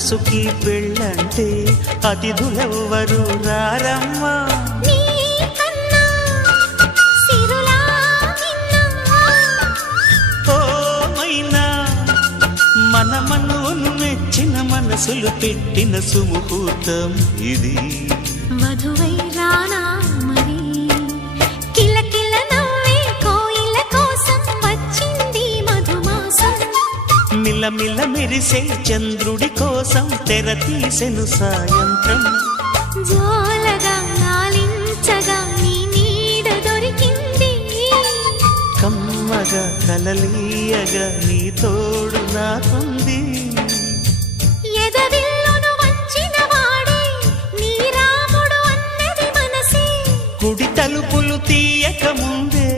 మనసుకి పెళ్ళంటే అతిథులెవ్వరు రారమ్మా. మన మనవును మెచ్చిన మనసులు పెట్టిన సుముహూర్తం ఇది. వధువై రానా మరి కిలకిల నవ్వే కోయిల కోసం వచ్చింది మధుమాసం. మిలమిల మెరిసే చంద్రుడి కోసం తెర తీసెను సాయంత్రం. జోలగా లాలించగా నీ నీడ దొరికింది. కమ్మగా కలలీయగా నీ తోడు నాకుంది. ఎదవిల్లును వంచిన వాడే నీ రాముడు అన్నది మనసే. కుడి తలుపులు తీయక ముందే